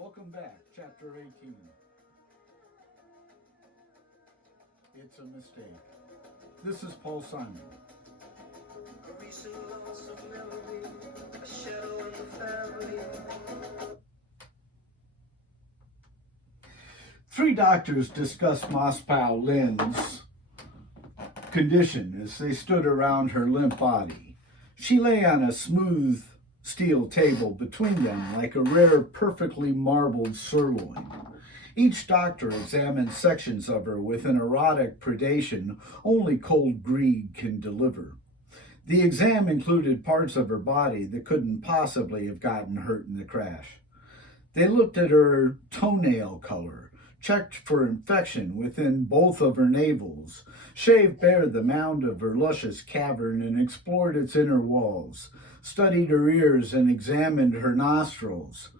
Welcome back, Chapter 18. It's a mistake. This is Paul Simon. A recent loss of memory, a shadow in the family. Three doctors discussed Moscow Lynn's condition as they stood around her limp body. She lay on a smooth steel table between them like a rare, perfectly marbled sirloin. Each doctor examined sections of her with an erotic predation only cold greed can deliver. The exam included parts of her body that couldn't possibly have gotten hurt in the crash. They looked at her toenail color, checked for infection within both of her navels, shaved bare the mound of her luscious cavern and explored its inner walls, studied her ears and examined her nostrils.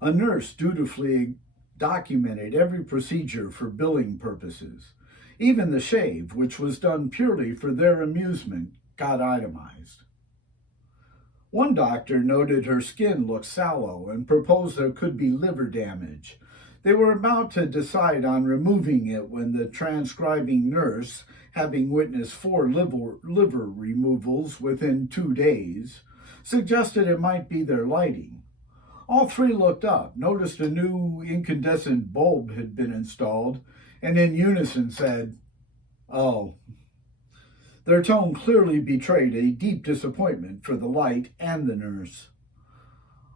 A nurse dutifully documented every procedure for billing purposes. Even the shave, which was done purely for their amusement, got itemized. One doctor noted her skin looked sallow and proposed there could be liver damage. They were about to decide on removing it when the transcribing nurse, having witnessed 4 liver removals within 2 days, suggested it might be their lighting. All three looked up, noticed a new incandescent bulb had been installed, and in unison said, "Oh." Their tone clearly betrayed a deep disappointment for the light and the nurse.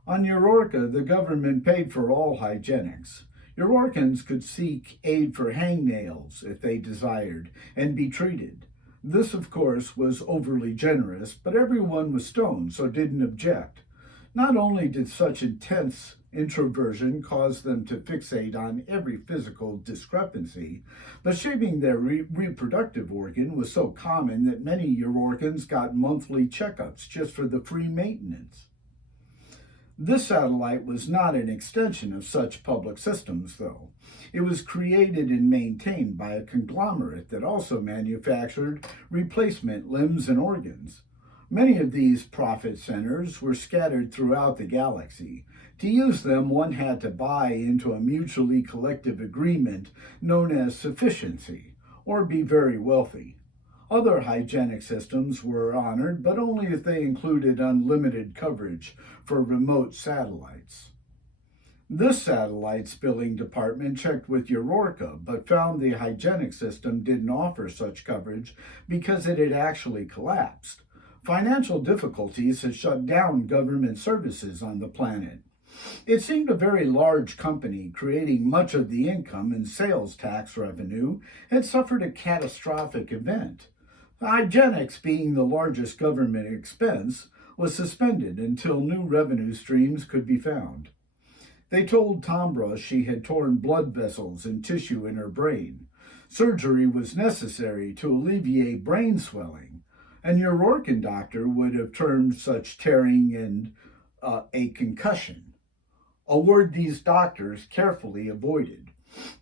On Eurorca, the government paid for all hygienics. Eurorcans could seek aid for hangnails if they desired and be treated. This, of course, was overly generous, but everyone was stoned, so didn't object. Not only did such intense introversion cause them to fixate on every physical discrepancy, but shaving their reproductive organ was so common that many Eurorcans got monthly checkups just for the free maintenance. This satellite was not an extension of such public systems, though. It was created and maintained by a conglomerate that also manufactured replacement limbs and organs. Many of these profit centers were scattered throughout the galaxy. To use them, one had to buy into a mutually collective agreement known as sufficiency, or be very wealthy. Other hygienic systems were honored, but only if they included unlimited coverage for remote satellites. This satellite's billing department checked with Eurorca, but found the hygienic system didn't offer such coverage because it had actually collapsed. Financial difficulties had shut down government services on the planet. It seemed a very large company, creating much of the income and sales tax revenue, had suffered a catastrophic event. Hygienics, being the largest government expense, was suspended until new revenue streams could be found. They told Tombra she had torn blood vessels and tissue in her brain. Surgery was necessary to alleviate brain swelling. An Eurorcan doctor would have termed such tearing and a concussion, a word these doctors carefully avoided.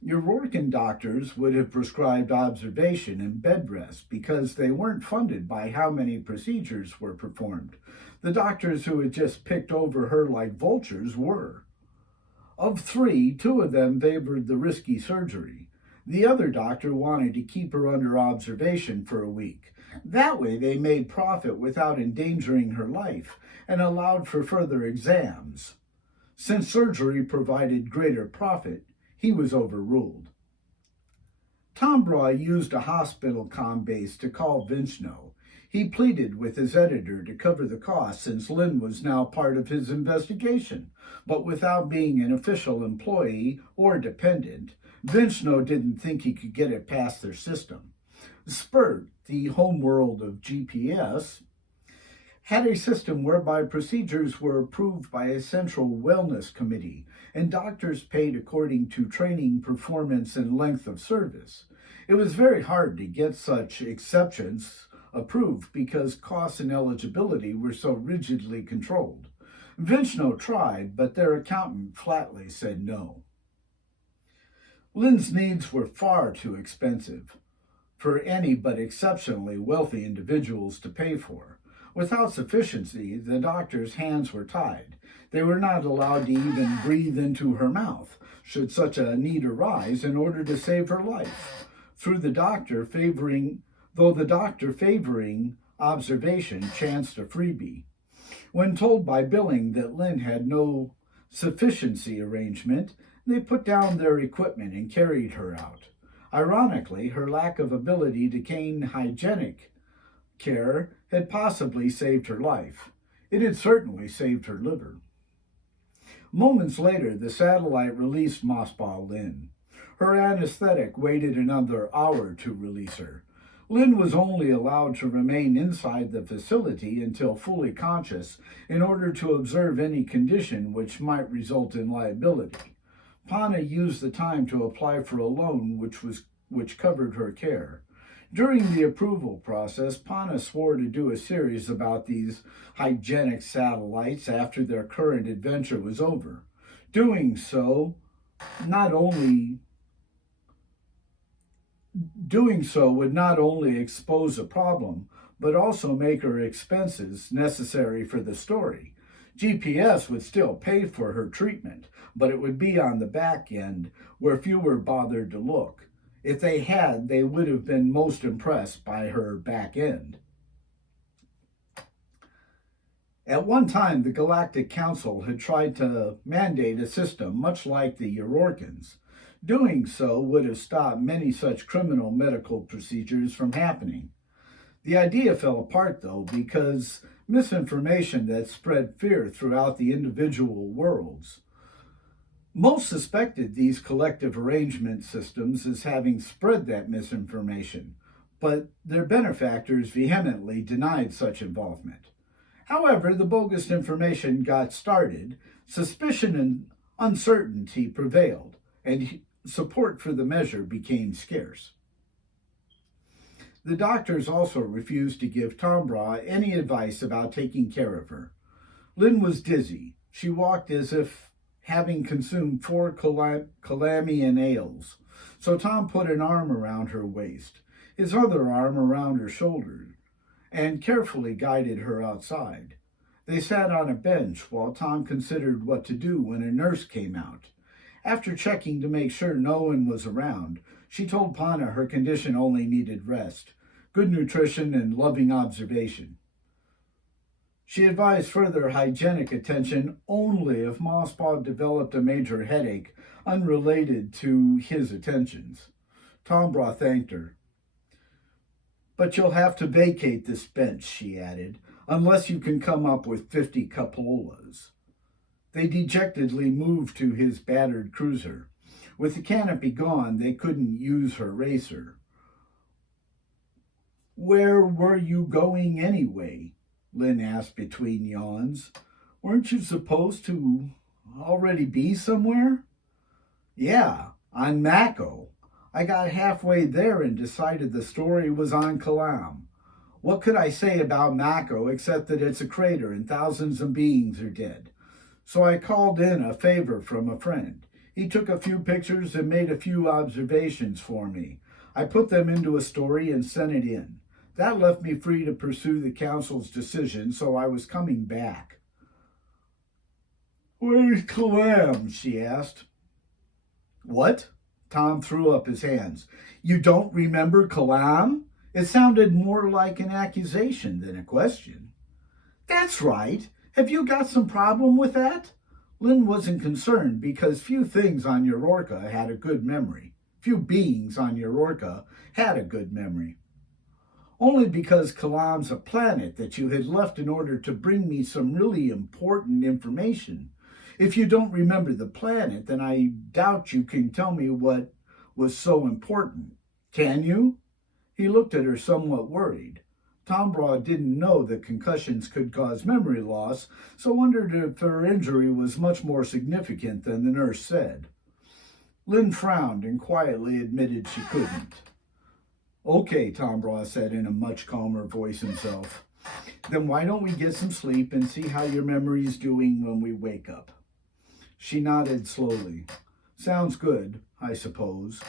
Eurorcan doctors would have prescribed observation and bed rest because they weren't funded by how many procedures were performed. The doctors who had just picked over her like vultures were. Of 3, 2 of them favored the risky surgery. The other doctor wanted to keep her under observation for a week. That way they made profit without endangering her life and allowed for further exams. Since surgery provided greater profit, he was overruled. Tombra used a hospital comm base to call Vinchno. He pleaded with his editor to cover the cost since Lynn was now part of his investigation, but without being an official employee or dependent, Vinchno didn't think he could get it past their system. Spurt, the homeworld of GPS, had a system whereby procedures were approved by a central wellness committee, and doctors paid according to training, performance, and length of service. It was very hard to get such exceptions approved because costs and eligibility were so rigidly controlled. Vinchno tried, but their accountant flatly said no. Lynn's needs were far too expensive for any but exceptionally wealthy individuals to pay for. Without sufficiency, the doctor's hands were tied. They were not allowed to even breathe into her mouth, should such a need arise, in order to save her life, though the doctor favoring observation chanced a freebie. When told by Billing that Lynn had no sufficiency arrangement, they put down their equipment and carried her out. Ironically, her lack of ability to gain hygienic care had possibly saved her life. It had certainly saved her liver. Moments later, the satellite released Mossball Lynn. Her anesthetic waited another hour to release her. Lynn was only allowed to remain inside the facility until fully conscious in order to observe any condition which might result in liability. Pana used the time to apply for a loan which covered her care. During the approval process, Pana swore to do a series about these hygienic satellites after their current adventure was over. Doing so would not only expose a problem, but also make her expenses necessary for the story. GPS would still pay for her treatment, but it would be on the back end where fewer bothered to look. If they had, they would have been most impressed by her back end. At one time, the Galactic Council had tried to mandate a system much like the Eurorkans. Doing so would have stopped many such criminal medical procedures from happening. The idea fell apart, though, because misinformation that spread fear throughout the individual worlds. Most suspected these collective arrangement systems as having spread that misinformation, but their benefactors vehemently denied such involvement. However, the bogus information got started, suspicion and uncertainty prevailed, and support for the measure became scarce. The doctors also refused to give Tombra any advice about taking care of her. Lynn was dizzy. She walked as if having consumed 4 Calamian ales. So Tom put an arm around her waist, his other arm around her shoulder, and carefully guided her outside. They sat on a bench while Tom considered what to do when a nurse came out. After checking to make sure no one was around, she told Pana her condition only needed rest, good nutrition, and loving observation. She advised further hygienic attention only if Mosspaw developed a major headache unrelated to his attentions. Tombra thanked her. "But you'll have to vacate this bench," she added, "unless you can come up with 50 capolas." They dejectedly moved to his battered cruiser. With the canopy gone, they couldn't use her racer. "Where were you going anyway?" Lynn asked between yawns. "Weren't you supposed to already be somewhere?" "Yeah, on Mako. I got halfway there and decided the story was on Kalam. What could I say about Mako except that it's a crater and thousands of beings are dead? So I called in a favor from a friend. He took a few pictures and made a few observations for me. I put them into a story and sent it in. That left me free to pursue the council's decision, so I was coming back." "Where's Kalam?" she asked. "What?" Tom threw up his hands. "You don't remember Kalam?" It sounded more like an accusation than a question. "That's right. Have you got some problem with that?" Lynn wasn't concerned because few things on Eurorka had a good memory. Few beings on Eurorka had a good memory. "Only because Kalam's a planet that you had left in order to bring me some really important information. If you don't remember the planet, then I doubt you can tell me what was so important. Can you?" He looked at her somewhat worried. Tombra didn't know that concussions could cause memory loss, so wondered if her injury was much more significant than the nurse said. Lynn frowned and quietly admitted she couldn't. "Okay," Tombra said in a much calmer voice himself. "Then why don't we get some sleep and see how your memory's doing when we wake up?" She nodded slowly. "Sounds good, I suppose."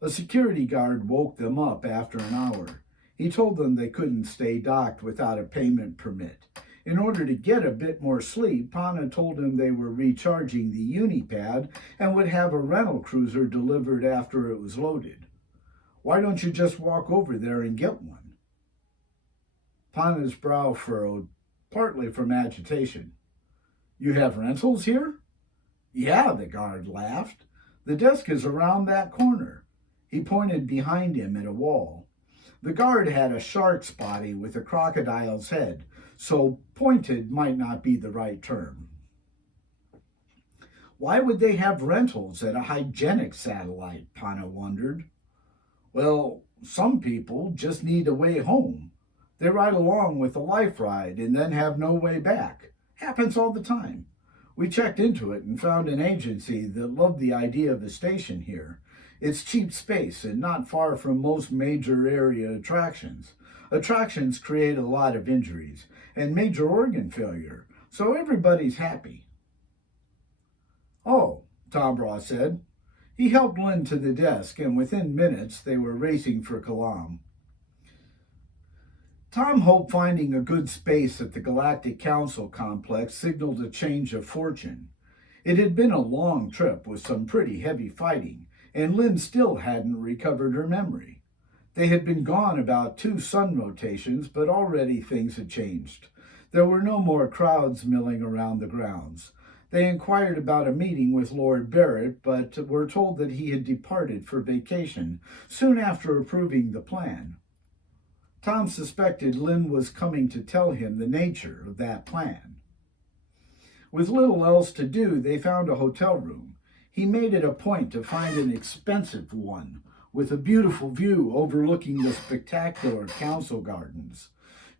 A security guard woke them up after an hour. He told them they couldn't stay docked without a payment permit. In order to get a bit more sleep, Pana told him they were recharging the Unipad and would have a rental cruiser delivered after it was loaded. Why don't you just walk over there and get one? Pana's brow furrowed, partly from agitation. You have rentals here? Yeah, the guard laughed. The desk is around that corner. He pointed behind him at a wall. The guard had a shark's body with a crocodile's head, so pointed might not be the right term. Why would they have rentals at a hygienic satellite? Pana wondered. Well, some people just need a way home. They ride along with a life ride and then have no way back. Happens all the time. We checked into it and found an agency that loved the idea of a station here. It's cheap space and not far from most major area attractions. Attractions create a lot of injuries and major organ failure, so everybody's happy. Oh, Tom Ross said. He helped Lynn to the desk, and within minutes they were racing for Kalam. Tom hoped finding a good space at the Galactic Council complex signaled a change of fortune. It had been a long trip with some pretty heavy fighting, and Lynn still hadn't recovered her memory. They had been gone about 2 sun rotations, but already things had changed. There were no more crowds milling around the grounds. They inquired about a meeting with Lord Barrett, but were told that he had departed for vacation soon after approving the plan. Tom suspected Lynn was coming to tell him the nature of that plan. With little else to do, they found a hotel room. He made it a point to find an expensive one, with a beautiful view overlooking the spectacular council gardens.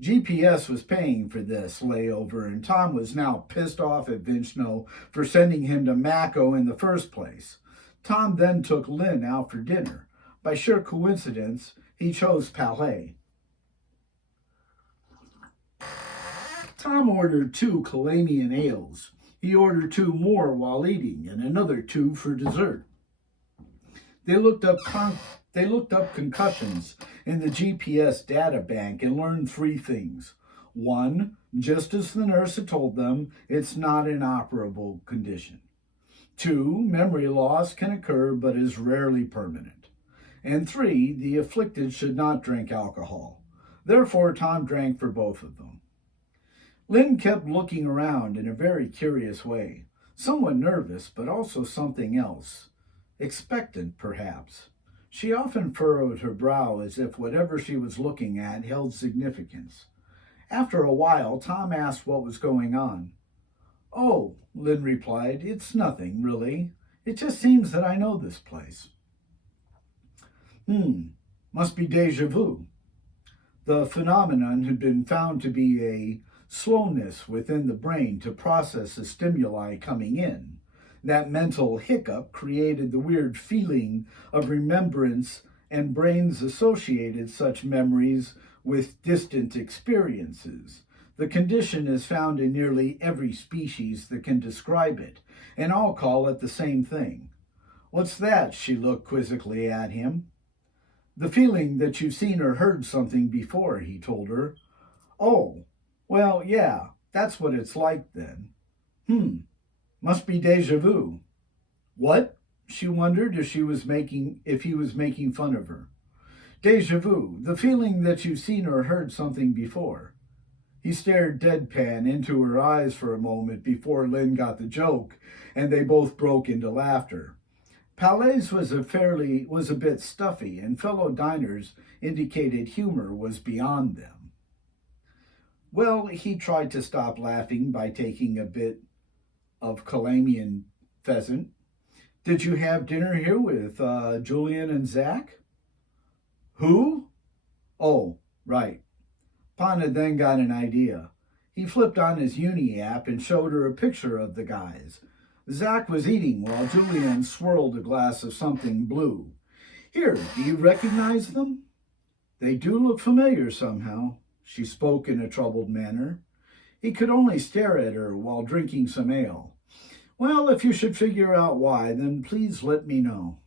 GPS was paying for this layover, and Tom was now pissed off at Vinchno for sending him to Mako in the first place. Tom then took Lynn out for dinner. By sheer coincidence, he chose Palais. Tom ordered 2 Kalamian ales. He ordered 2 more while eating, and another 2 for dessert. They looked up concussions in the GPS data bank and learned 3 things. 1, just as the nurse had told them, it's not an operable condition. 2, memory loss can occur but is rarely permanent. And 3, the afflicted should not drink alcohol. Therefore, Tom drank for both of them. Lynn kept looking around in a very curious way, somewhat nervous, but also something else. Expectant, perhaps. She often furrowed her brow as if whatever she was looking at held significance. After a while, Tom asked what was going on. Oh, Lynn replied, it's nothing, really. It just seems that I know this place. Must be déjà vu. The phenomenon had been found to be a slowness within the brain to process the stimuli coming in. That mental hiccup created the weird feeling of remembrance, and brains associated such memories with distant experiences. The condition is found in nearly every species that can describe it, and all call it the same thing. What's that? She looked quizzically at him. The feeling that you've seen or heard something before, he told her. Oh, well, yeah, that's what it's like then. Must be déjà vu. What? She wondered if he was making fun of her. Déjà vu, the feeling that you've seen or heard something before. He stared deadpan into her eyes for a moment before Lynn got the joke, and they both broke into laughter. Palais was a bit stuffy, and fellow diners indicated humor was beyond them. Well, he tried to stop laughing by taking a bit of Kalamian pheasant. Did you have dinner here with Julian and Zach? Who? Oh, right. Pana then got an idea. He flipped on his Uni app and showed her a picture of the guys. Zach was eating while Julian swirled a glass of something blue. Here, do you recognize them? They do look familiar somehow. She spoke in a troubled manner. He could only stare at her while drinking some ale. Well, if you should figure out why, then please let me know.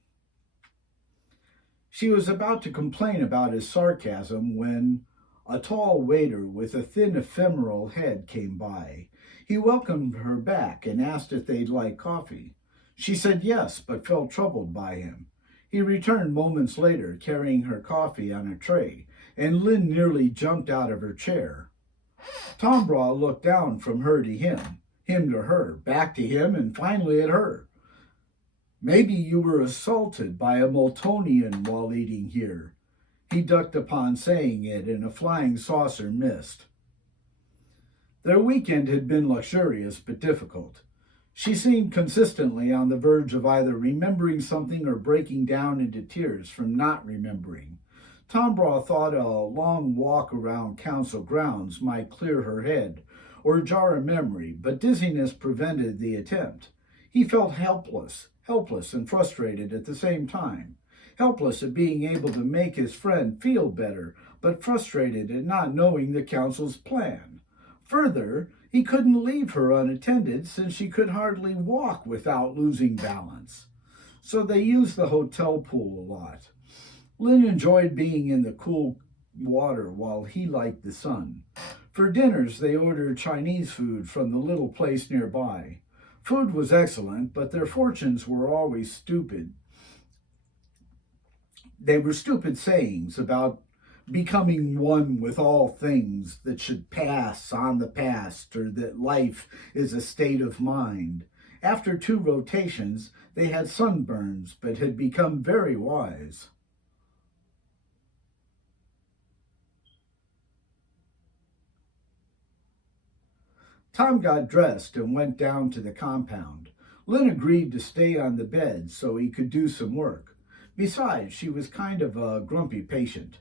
She was about to complain about his sarcasm when, A tall waiter with a thin ephemeral head came by. He welcomed her back and asked if they'd like coffee. She said yes, but felt troubled by him. He returned moments later, carrying her coffee on a tray, and Lynn nearly jumped out of her chair. Tombra looked down from her to him to her, back to him, and finally at her. Maybe you were assaulted by a Multonian while eating here. He ducked upon saying it, and a flying saucer missed. Their weekend had been luxurious but difficult. She seemed consistently on the verge of either remembering something or breaking down into tears from not remembering. Tombra thought a long walk around council grounds might clear her head or jar a memory, but dizziness prevented the attempt. He felt helpless and frustrated at the same time. Helpless at being able to make his friend feel better, but frustrated at not knowing the council's plan. Further, he couldn't leave her unattended since she could hardly walk without losing balance. So they used the hotel pool a lot. Lynn enjoyed being in the cool water while he liked the sun. For dinners, they ordered Chinese food from the little place nearby. Food was excellent, but their fortunes were always stupid. They were stupid sayings about becoming one with all things, that should pass on the past, or that life is a state of mind. After 2 rotations, they had sunburns, but had become very wise. Tom got dressed and went down to the compound. Lynn agreed to stay on the bed so he could do some work. Besides, she was kind of a grumpy patient.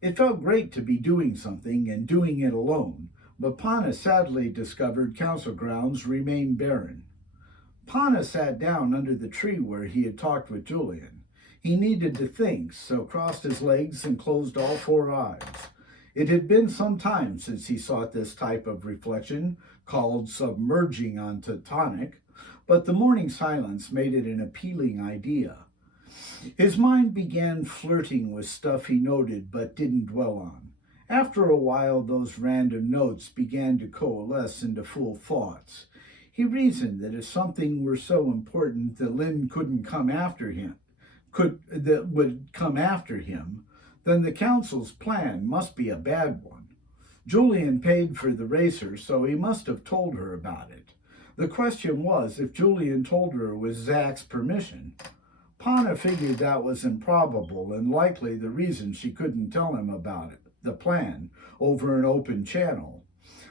It felt great to be doing something and doing it alone, but Pana sadly discovered council grounds remained barren. Pana sat down under the tree where he had talked with Julian. He needed to think, so crossed his legs and closed all 4 eyes. It had been some time since he sought this type of reflection, called submerging on Teutonic, but the morning silence made it an appealing idea. His mind began flirting with stuff he noted but didn't dwell on. After a while, those random notes began to coalesce into full thoughts. He reasoned that if something were so important that Lynn would come after him, then the council's plan must be a bad one. Julian paid for the racer, so he must have told her about it. The question was if Julian told her with Zach's permission. Pana figured that was improbable and likely the reason she couldn't tell him about it, the plan, over an open channel.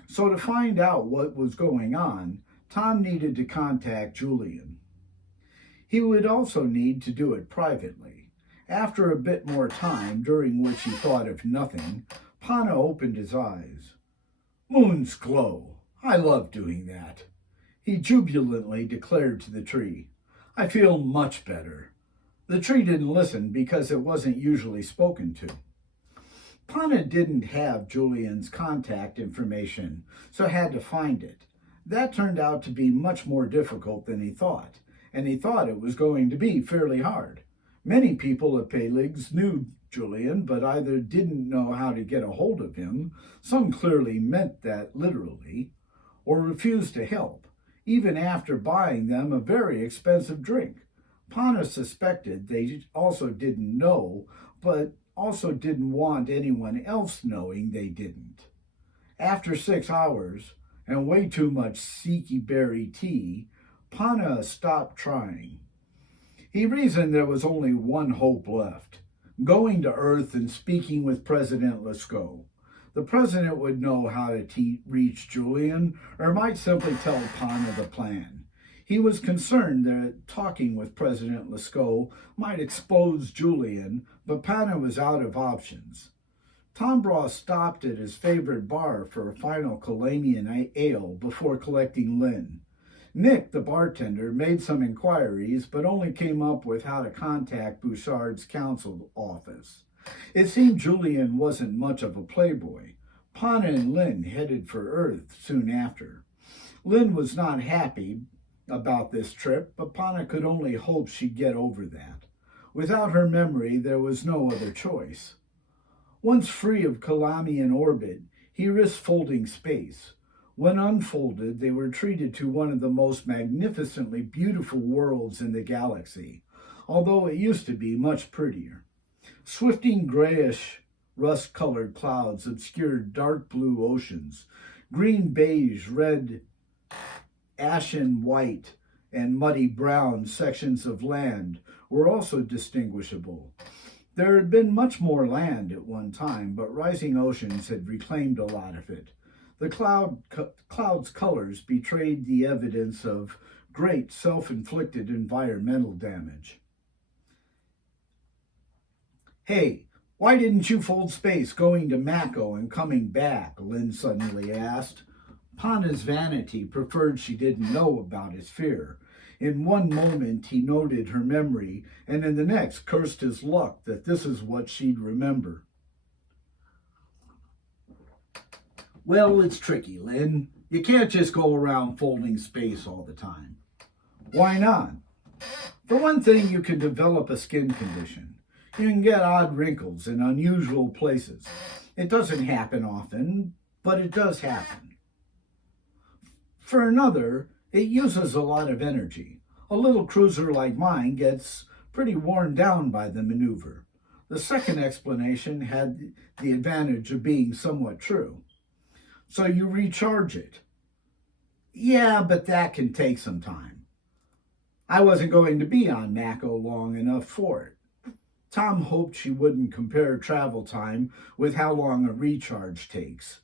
So to find out what was going on, Tom needed to contact Julian. He would also need to do it privately. After a bit more time, during which he thought of nothing, Pana opened his eyes. Moon's glow. I love doing that. He jubilantly declared to the tree. I feel much better. The tree didn't listen because it wasn't usually spoken to. Pana didn't have Julian's contact information, so had to find it. That turned out to be much more difficult than he thought, and he thought it was going to be fairly hard. Many people at Payligs knew Julian, but either didn't know how to get a hold of him, some clearly meant that literally, or refused to help, even after buying them a very expensive drink. Pana suspected they also didn't know, but also didn't want anyone else knowing they didn't. After 6 hours, and way too much Siki berry tea, Pana stopped trying. He reasoned there was only one hope left, going to Earth and speaking with President Lescaut. The president would know how to reach Julian, or might simply tell Pana the plan. He was concerned that talking with President Lescaut might expose Julian, but Pana was out of options. Tombra stopped at his favorite bar for a final Kalamian ale before collecting Lynn. Nick, the bartender, made some inquiries, but only came up with how to contact Bouchard's council office. It seemed Julian wasn't much of a playboy. Pana and Lynn headed for Earth soon after. Lynn was not happy about this trip, but Pana could only hope she'd get over that. Without her memory, there was no other choice. Once free of Calamian orbit, he risked folding space. When unfolded, they were treated to one of the most magnificently beautiful worlds in the galaxy, although it used to be much prettier. Swifting grayish, rust-colored clouds obscured dark blue oceans. Green, beige, red, ashen white, and muddy brown sections of land were also distinguishable. There had been much more land at one time, but rising oceans had reclaimed a lot of it. The cloud's colors betrayed the evidence of great self-inflicted environmental damage. "Hey, why didn't you fold space going to Mako and coming back?" Lynn suddenly asked. Pana's vanity preferred she didn't know about his fear. In one moment he noted her memory, and in the next cursed his luck that this is what she'd remember. "Well, it's tricky, Lynn. You can't just go around folding space all the time." "Why not?" "For one thing, you can develop a skin condition. You can get odd wrinkles in unusual places. It doesn't happen often, but it does happen. For another, it uses a lot of energy. A little cruiser like mine gets pretty worn down by the maneuver." The second explanation had the advantage of being somewhat true. "So you recharge it?" "Yeah, but that can take some time. I wasn't going to be on Mako long enough for it." Tom hoped she wouldn't compare travel time with how long a recharge takes.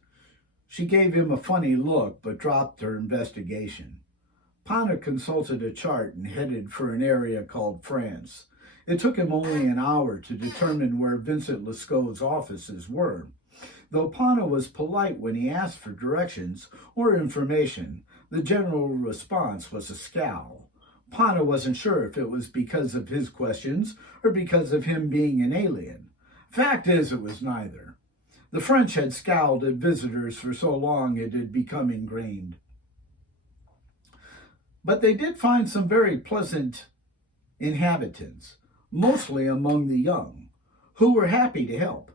She gave him a funny look, but dropped her investigation. Pana consulted a chart and headed for an area called France. It took him only an hour to determine where Vincent Lescaut's offices were. Though Pana was polite when he asked for directions or information, the general response was a scowl. Pana wasn't sure if it was because of his questions or because of him being an alien. Fact is, it was neither. The French had scowled at visitors for so long it had become ingrained. But they did find some very pleasant inhabitants, mostly among the young, who were happy to help.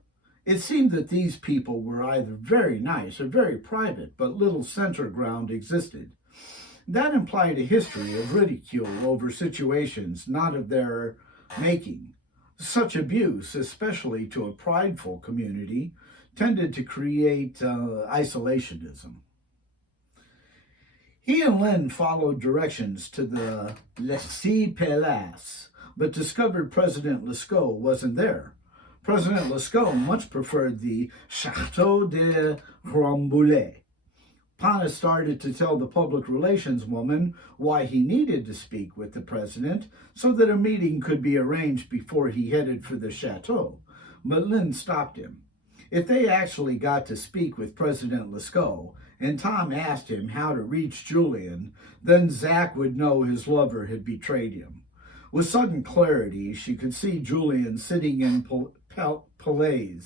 It seemed that these people were either very nice or very private, but little center ground existed. That implied a history of ridicule over situations not of their making. Such abuse, especially to a prideful community, tended to create isolationism. He and Lynn followed directions to the Laissez Palace, but discovered President Lescaut wasn't there. President Lescaut much preferred the Château de Rambouillet. Pana started to tell the public relations woman why he needed to speak with the president so that a meeting could be arranged before he headed for the chateau, but Lynn stopped him. If they actually got to speak with President Lescaut, and Tom asked him how to reach Julian, then Zach would know his lover had betrayed him. With sudden clarity, she could see Julian sitting in Palais,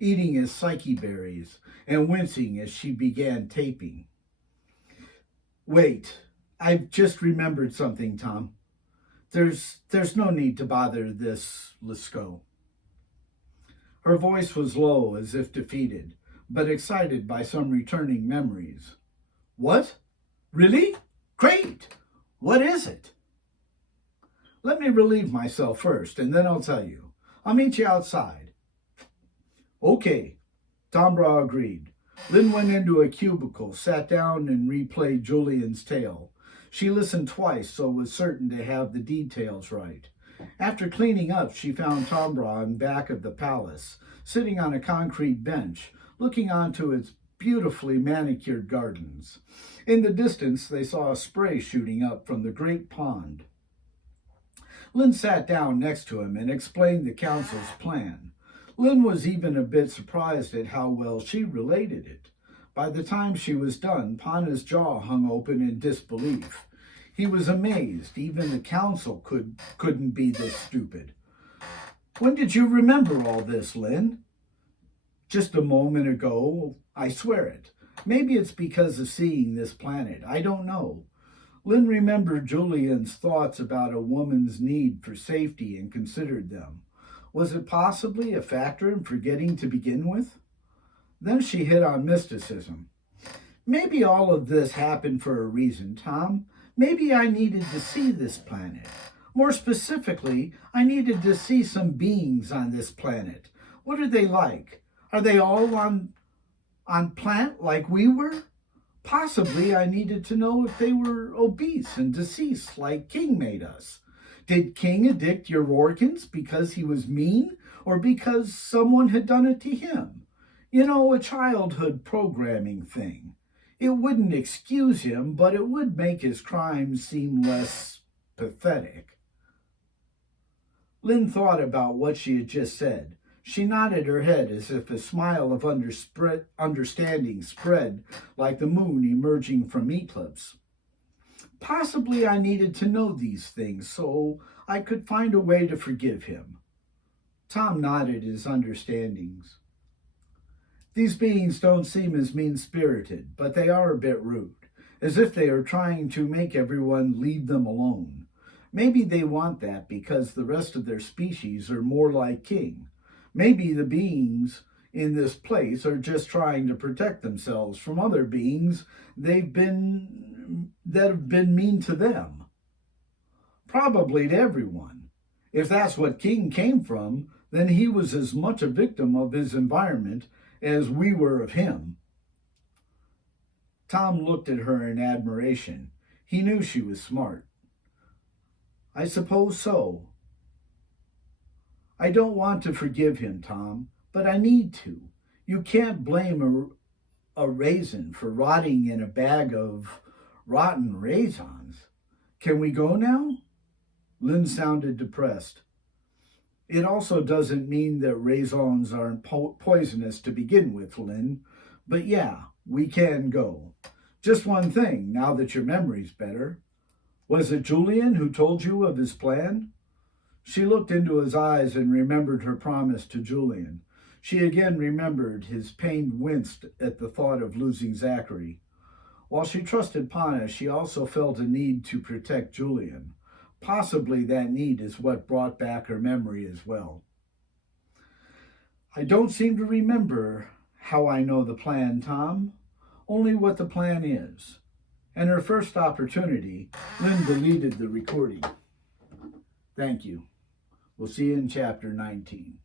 eating his psyche berries, and wincing as she began taping. "Wait, I've just remembered something, Tom. There's no need to bother this Lescaut." Her voice was low, as if defeated, but excited by some returning memories. "What? Really? Great! What is it?" "Let me relieve myself first, and then I'll tell you. I'll meet you outside." "Okay," Tombra agreed. Lynn went into a cubicle, sat down, and replayed Julian's tale. She listened twice, so was certain to have the details right. After cleaning up, she found Tombra in back of the palace, sitting on a concrete bench, looking onto its beautifully manicured gardens. In the distance, they saw a spray shooting up from the great pond. Lynn sat down next to him and explained the council's plan. Lynn was even a bit surprised at how well she related it. By the time she was done, Pana's jaw hung open in disbelief. He was amazed. Even the council couldn't be this stupid. "When did you remember all this, Lynn?" "Just a moment ago. I swear it. Maybe it's because of seeing this planet. I don't know." Lynn remembered Julian's thoughts about a woman's need for safety and considered them. Was it possibly a factor in forgetting to begin with? Then she hit on mysticism. Maybe all of this happened for a reason, Tom. Maybe I needed to see this planet. More specifically, I needed to see some beings on this planet. What are they like? Are they all on plant like we were? Possibly I needed to know if they were obese and deceased like King made us. Did King addict your organs because he was mean or because someone had done it to him? You know, a childhood programming thing. It wouldn't excuse him, but it would make his crimes seem less pathetic. Lynn thought about what she had just said. She nodded her head as if a smile of understanding spread like the moon emerging from eclipse. Possibly I needed to know these things so I could find a way to forgive him. Tom nodded his understandings. These beings don't seem as mean-spirited, but they are a bit rude, as if they are trying to make everyone leave them alone. Maybe they want that because the rest of their species are more like King. Maybe the beings in this place are just trying to protect themselves from other beings that have been mean to them. Probably to everyone. If that's what King came from, then he was as much a victim of his environment as we were of him. Tom looked at her in admiration. He knew she was smart. I suppose so. I don't want to forgive him, Tom, but I need to. You can't blame a raisin for rotting in a bag of rotten raisins. Can we go now? Lynn sounded depressed. It also doesn't mean that raisins aren't poisonous to begin with, Lynn. But yeah, we can go. Just one thing, now that your memory's better. Was it Julian who told you of his plan? She looked into his eyes and remembered her promise to Julian. She again remembered his pain winced at the thought of losing Zachary. While she trusted Pana, she also felt a need to protect Julian. Possibly that need is what brought back her memory as well. I don't seem to remember how I know the plan, Tom. Only what the plan is. And her first opportunity, Lynn deleted the recording. Thank you. We'll see you in chapter 19.